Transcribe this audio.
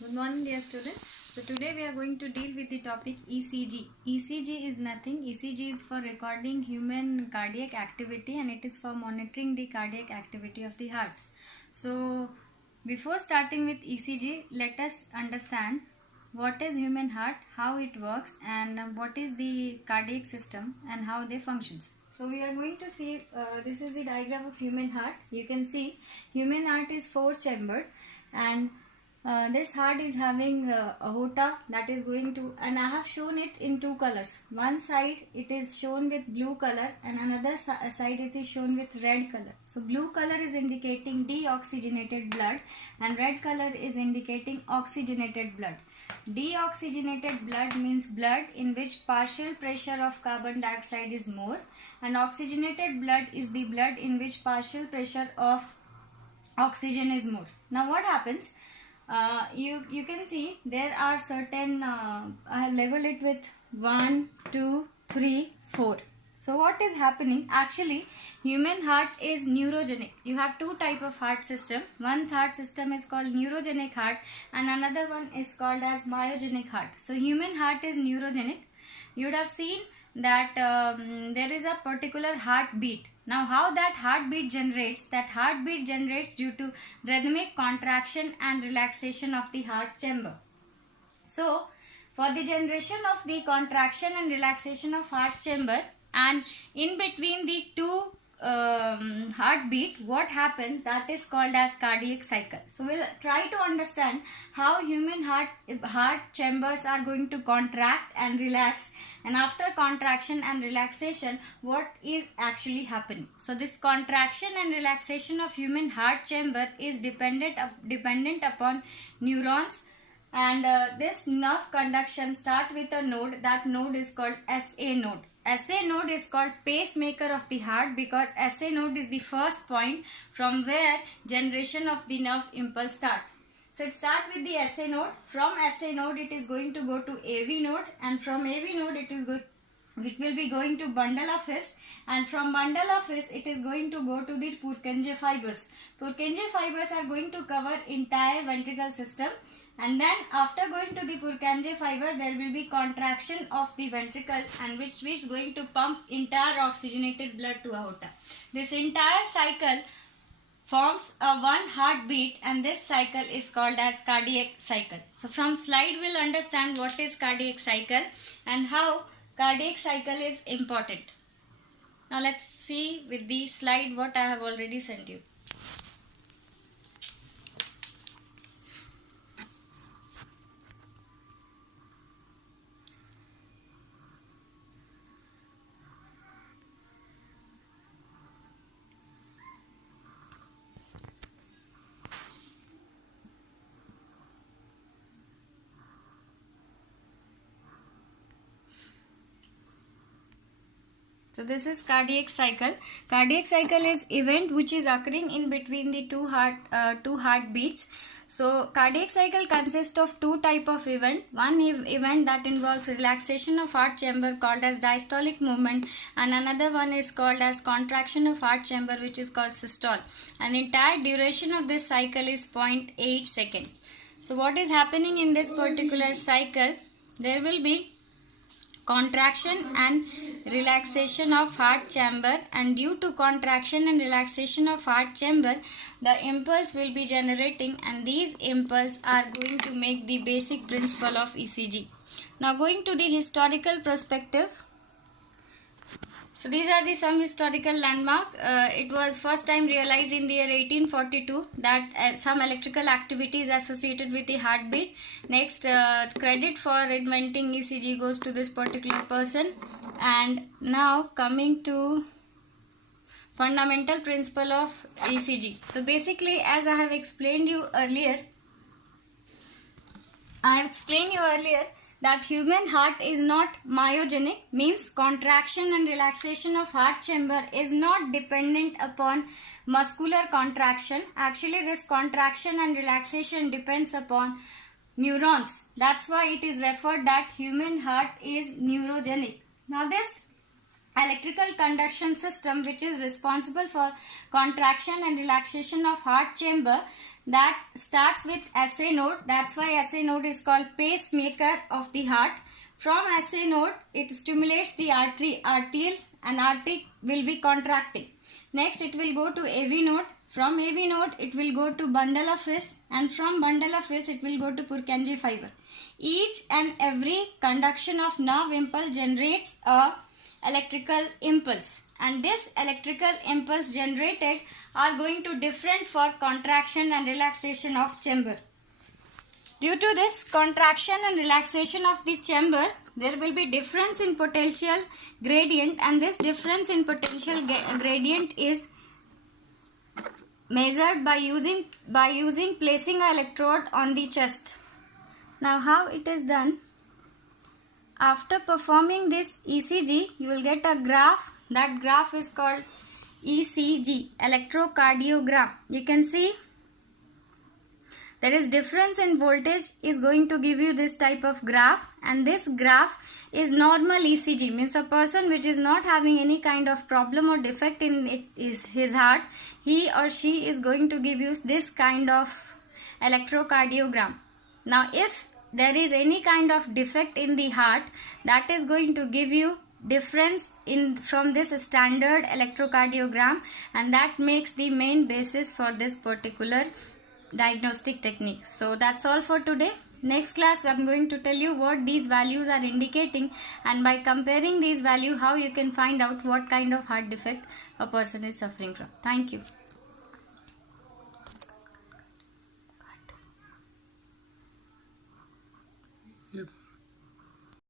Good morning, dear student. So today we are going to deal with the topic ECG. ECG is nothing. ECG is for recording human cardiac activity and it is for monitoring the cardiac activity of the heart. So before starting with ECG, let us understand what is human heart, how it works, and what is the cardiac system and how they functions. So we are going to see, this is the diagram of human heart. You can see human heart is four chambered, and this heart is having aorta that is going to, and I have shown it in two colors. One side it is shown with blue color and another side it is shown with red color. So blue color is indicating deoxygenated blood and red color is indicating oxygenated blood. Deoxygenated blood means blood in which partial pressure of carbon dioxide is more, and oxygenated blood is the blood in which partial pressure of oxygen is more. Now what happens? You can see there are certain, I have labeled it with 1, 2, 3, 4. So what is happening? Actually, human heart is neurogenic. You have two type of heart system. One heart system is called neurogenic heart and another one is called as myogenic heart. So human heart is neurogenic. You would have seen that there is a particular heartbeat. Now how that heartbeat generates? That heartbeat generates due to rhythmic contraction and relaxation of the heart chamber. So for the generation of the contraction and relaxation of heart chamber, and in between the two heartbeat, what happens, that is called as cardiac cycle. So we'll try to understand how human heart chambers are going to contract and relax, and after contraction and relaxation what is actually happening. So this contraction and relaxation of human heart chamber is dependent upon neurons, and this nerve conduction start with a node. That node is called SA node. SA node is called pacemaker of the heart because SA node is the first point from where generation of the nerve impulse start. So it start with the SA node. From SA node it is going to go to AV node, and from AV node it will be going to bundle of His, and from bundle of His it is going to go to the Purkinje fibers. Purkinje fibers are going to cover entire ventricle system, and then after going to the Purkinje fiber there will be contraction of the ventricle, and which is going to pump entire oxygenated blood to aorta. This entire cycle forms a one heartbeat, and this cycle is called as cardiac cycle. So from slide we'll understand what is cardiac cycle and how cardiac cycle is important. Now let's see with the slide what I have already sent you. So this is cardiac cycle. Cardiac cycle is event which is occurring in between the two heartbeats. So cardiac cycle consists of two type of event. One event that involves relaxation of heart chamber called as diastolic movement, and another one is called as contraction of heart chamber which is called systole. And entire duration of this cycle is 0.8 second. So what is happening in this particular cycle? There will be contraction and relaxation of heart chamber, and due to contraction and relaxation of heart chamber the impulse will be generating, and these impulse are going to make the basic principle of ECG. Now going to the historical perspective. So these are some historical landmark. It was first time realized in the year 1842 that some electrical activity is associated with the heartbeat. Next, credit for inventing ECG goes to this particular person. And now coming to fundamental principle of ECG. So basically, as I have explained you earlier, that human heart is not myogenic, means contraction and relaxation of heart chamber is not dependent upon muscular contraction. Actually this contraction and relaxation depends upon neurons. That's why it is referred that human heart is neurogenic. Now this electrical conduction system which is responsible for contraction and relaxation of heart chamber, that starts with SA node. That's why SA node is called pacemaker of the heart. From SA node, it stimulates the arterial, and artery will be contracting. Next, it will go to AV node. From AV node, it will go to bundle of His, and from bundle of His, it will go to Purkinje fiber. Each and every conduction of nerve impulse generates a electrical impulse, and this electrical impulse generated are going to different for contraction and relaxation of chamber. Due to this contraction and relaxation of the chamber, there will be difference in potential gradient, and this difference in potential gradient is measured by using placing an electrode on the chest. Now how it is done? After performing this ECG, you will get a graph. That graph is called ECG, electrocardiogram. You can see there is difference in voltage is going to give you this type of graph, and this graph is normal ECG, means a person which is not having any kind of problem or defect in his heart, he or she is going to give you this kind of electrocardiogram. Now if there is any kind of defect in the heart, that is going to give you difference in from this standard electrocardiogram, and that makes the main basis for this particular diagnostic technique. So that's all for today. Next class I'm going to tell you what these values are indicating, and by comparing these values how you can find out what kind of heart defect a person is suffering from. Thank you.